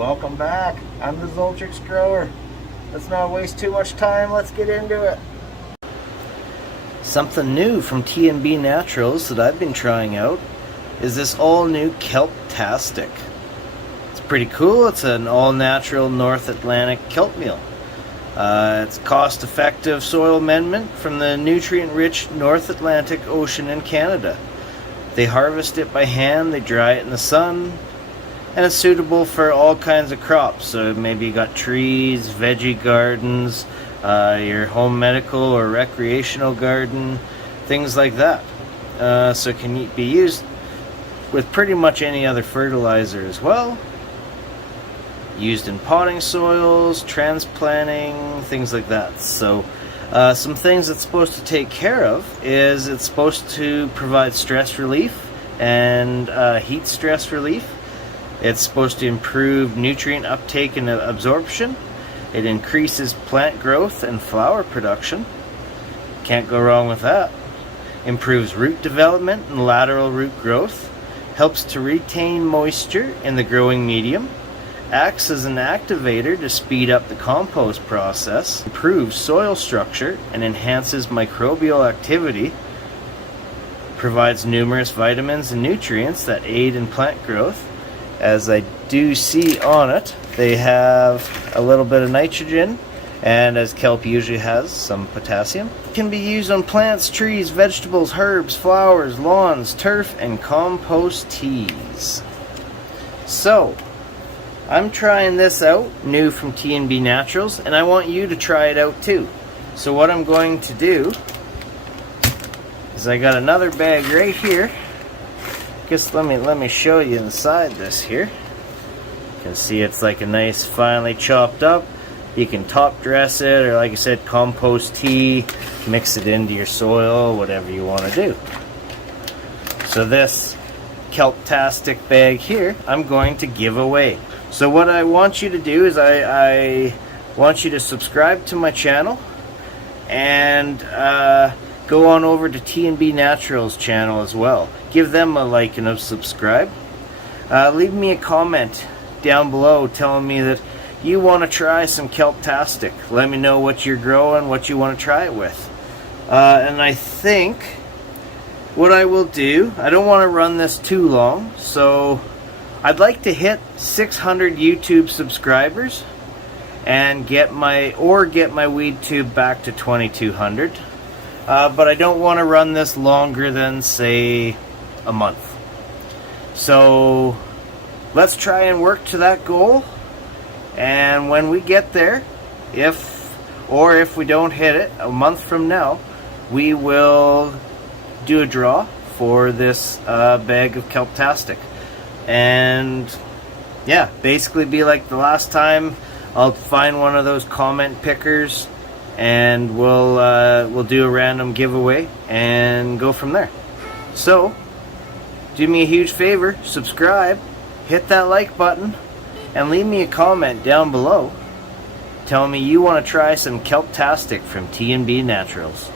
Welcome back. I'm the Zoltrix grower. Let's not waste too much time. Let's get into it. Something new from TNB Naturals that I've been trying out is this all-new Kelp-tastic. It's pretty cool. It's an all-natural North Atlantic kelp meal. It's cost-effective soil amendment from the nutrient-rich North Atlantic Ocean in Canada. They harvest it by hand, they dry it in the sun, and it's suitable for all kinds of crops. So maybe you got trees, veggie gardens, your home medical or recreational garden, things like that. So it can be used with pretty much any other fertilizer as well. Used in potting soils, transplanting, things like that. So some things it's supposed to take care of is it's supposed to provide stress relief and heat stress relief. It's supposed to improve nutrient uptake and absorption. It increases plant growth and flower production. Can't go wrong with that. Improves root development and lateral root growth. Helps to retain moisture in the growing medium. Acts as an activator to speed up the compost process, improves soil structure and enhances microbial activity, provides numerous vitamins and nutrients that aid in plant growth. As I do see on it, they have a little bit of nitrogen, and as kelp usually has, some potassium. It can be used on plants, trees, vegetables, herbs, flowers, lawns, turf, and compost teas. So, I'm trying this out, new from TNB Naturals, and I want you to try it out too. So what I'm going to do is I got another bag right here. Just let me show you inside this here. You can see it's like a nice finely chopped up. You can top dress it, or like I said, compost tea, mix it into your soil, whatever you want to do. So this Kelp-tastic bag here, I'm going to give away. So what I want you to do is I want you to subscribe to my channel and go on over to TNB Naturals channel as well. Give them a like and a subscribe. Leave me a comment down below telling me that you want to try some Kelp-tastic. Let me know what you're growing, what you want to try it with. And I think what I will do, I don't want to run this too long, so I'd like to hit 600 YouTube subscribers and get my weed tube back to 2200. But I don't want to run this longer than, say, a month. So let's try and work to that goal. And when we get there, if we don't hit it a month from now, we will do a draw for this bag of Kelp-tastic. And yeah, basically be like the last time. I'll find one of those comment pickers and we'll do a random giveaway and go from there. So do me a huge favor, subscribe, hit that like button, and leave me a comment down below telling me you want to try some Kelp-tastic from TNB Naturals.